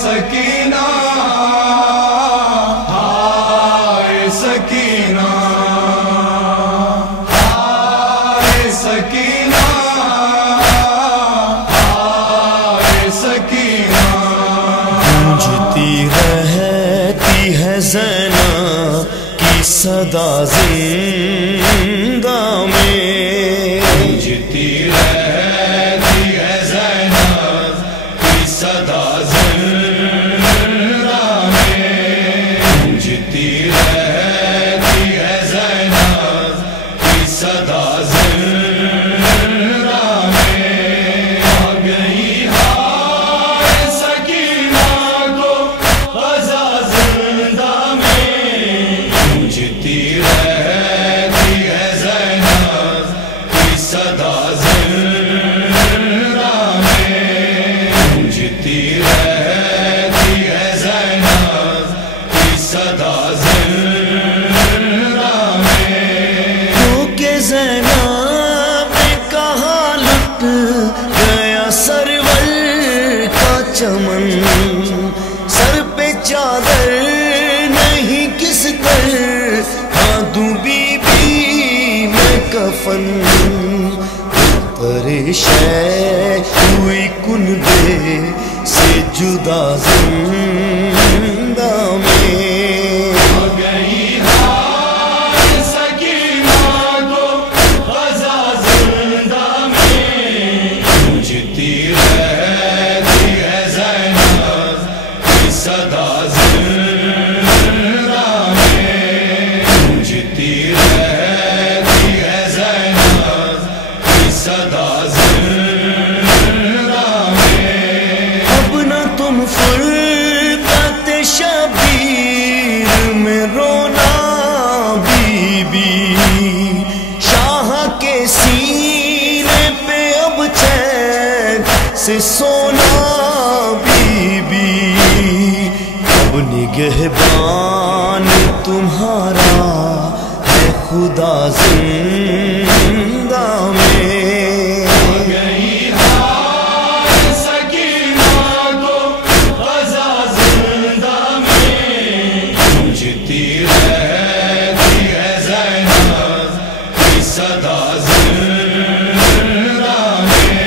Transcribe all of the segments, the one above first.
سکینہ ہائے سکینہ ہائے سکینہ ہائے سکینہ گونجتی رہتی ہے زینب کی صدا زندہ میں، گونجتی رہتی ہے زینب کی صدا زندہ میں، گونجتی رہتی ہے زینب کی صدا زندہ میں، آ گئی ہائے سکینہ کو فضا زندہ میں، گونجتی رہتی ہے زینب کی صدا زندہ میں، گونجتی رہتی ہے زینب کی صدا زندہ میں، کیونکہ زینب نے کہا لٹ گیا سرور کا چمن، سر پہ چادر نہیں کس طرح ہاں دوں بی بی میں کفن، پریشے ہوئی کنبے سے جدا زندہ میں، آ گئی ہائے سکینہ کو فضا زندہ میں، گونجتی رہتی ہے زینب کی صدا زندہ میں، گونجتی رہتی ہے زینب کی صدا زندہ میں، اب نہ تم فرقت شبیر میں رونا بی بی، شاہ کے سینے پہ اب چین سے سونا بی بی، اب نگہبان تمہارا ہے خدا زندہ میں، آ گئی ہائے سکینہ کو فضا زندہ میں، گونجتی رہتی ہے زینب کی صدا زندہ میں،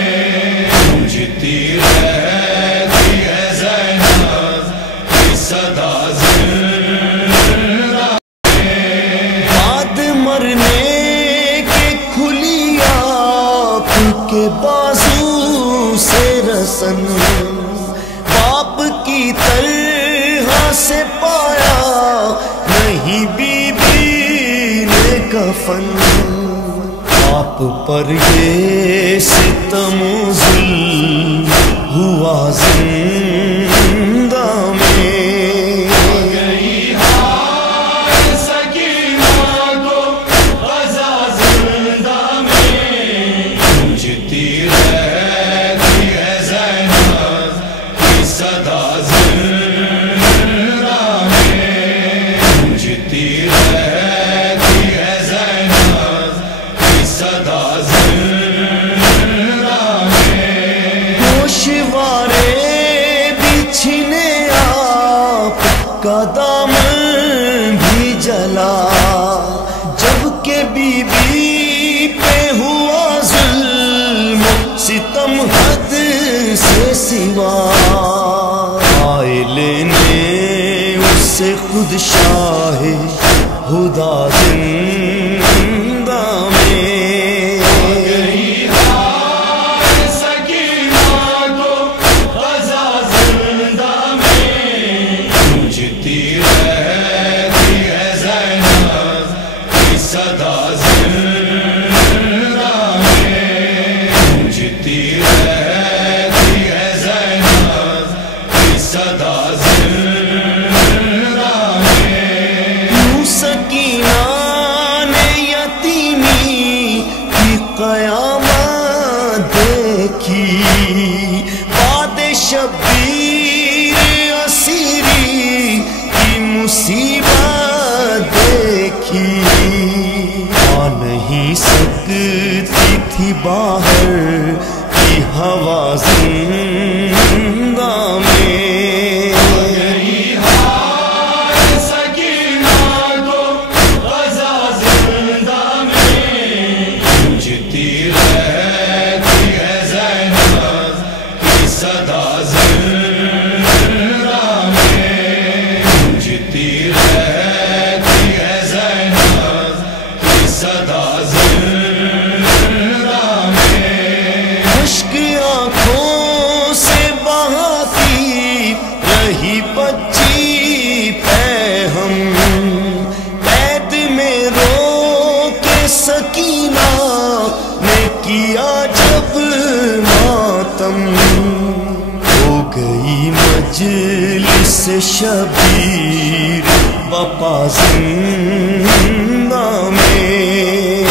گونجتی رہتی ہے زینب کی صدا زندہ میں، بعد مرنے کے کھلی آنکھ کے بازو سے رسن، باپ کی طرح سے پایا نہیں بی بی نے کفن، آپ پر یہ ستم و ظلم ہوا زندہ میں، آ گئی ہائے سکینہ کو فضا زندہ میں، گونجتی رہتی ہے زینب کی صدا زندہ میں، گونجتی رہتی ہے زینب کی صدا زندہ میں، گوشوارے بچھنے آپ کا دامن بھی جلا، جبکہ بی بی پہ ہوا ظلم و ستم حد سے سوا، قائل نے اس سے خود شاہ خدا زندہ میں، آ گئی ہائے سکینہ کو فضا زندہ میں، گونجتی رہتی ہے زینب کی صدا زندہ میں، گونجتی رہتی ہے زینب کی صدا زندہ میں، یوں سکینہ نے یتیمی کی قیامت دیکھی، بعد شبیر اسیری کی مصیبت دیکھی، آ نہیں سکتی تھی باہر کی ہوا زندہ میں، صدا زہرا میں گونجتی رہتی ہے زینب کی صدا زہرا میں خشک آنکھوں سے بہاتی رہی بچی پیہم قید میں رو کے سکینہ نے کیا جب ماتم ہو گئی مجلس شبیر بپا زندہ میں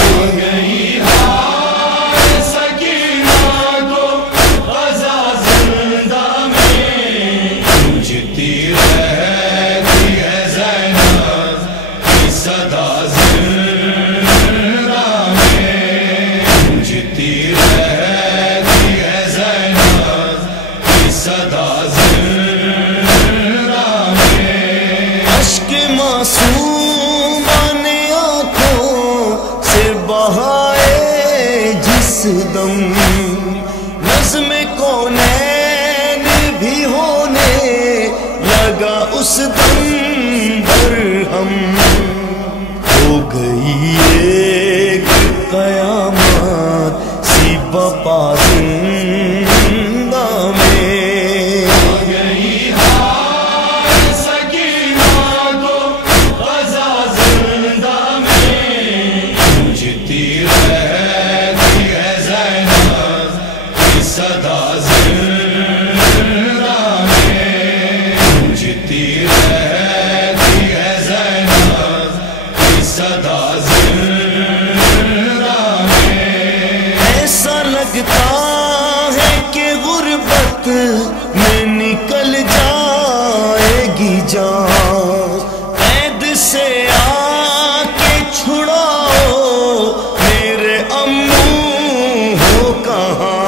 معصومان آنکھوں سے بہائے جس دم نظم کونین بھی ہونے لگا اس دم برہم ہو گئی ایک قیامت سی بپا زندہ میں صدا زہرا میں گونجتی رہتی ہے زینب کی صدا زہرا میں ایسا لگتا ہے کہ غربت میں نکل جائے گی جان قید سے آ کے چھڑاؤ میرے امو ہو کہاں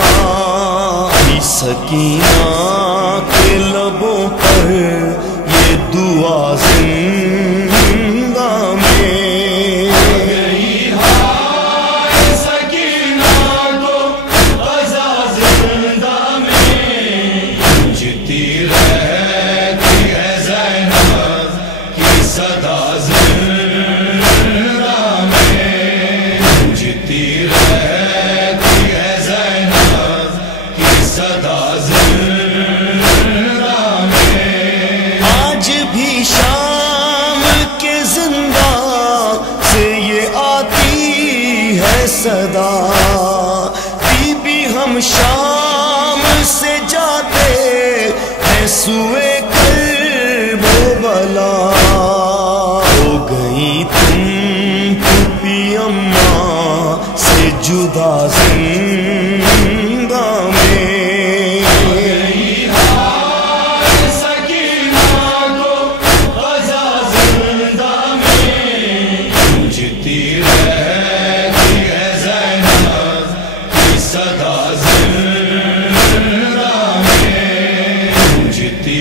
سکینہ کے لبوں پر یہ دعا زندہ میں سکینہ کو قضا زندہ میں گونجتی رہتی ہے زینب کی صدا زہرا میں گونجتی رہتی ہے زینب کی صدا زہرا میں آج بھی شام کے زندہ سے یہ آتی ہے صدا بی بی ہم شام سے جاتے ہیں سوئے کرب و بلا ہو گئی تم پھوپھی اماں سے جدا زندہ میں صدا زہرا میں گونجتی